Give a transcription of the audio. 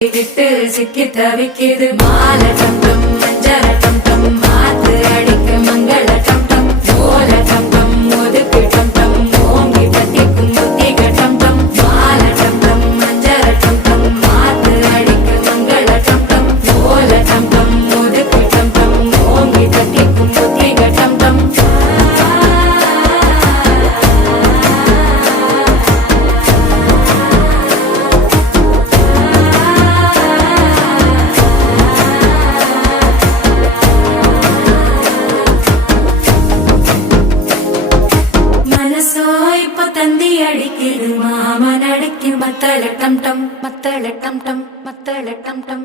விட்டு சிக்கி தவிக்கிது மால டம் டம் மஞ்சள டம் டம் மாத்து அடிக்க மங்கள டம் டம் ஓல டம் டம் ஒதுக்கு டம் டம் ஓங்கி பத்திக்கும் புத்திக டம் டம் மால டம் டம் மஞ்சள டம் டம் மாத்து அடிக்க மங்கள டம் டம் ஓல டம் டம் ஒதுக்கு டம் டம் ஓங்கி பத்திக்கும் புத்திக டம் டம் தந்தி அடிக்கிது மாமன் அடிக்கு மத்தள டம் டம் மத்தள டம் டம் மத்தள டம் டம்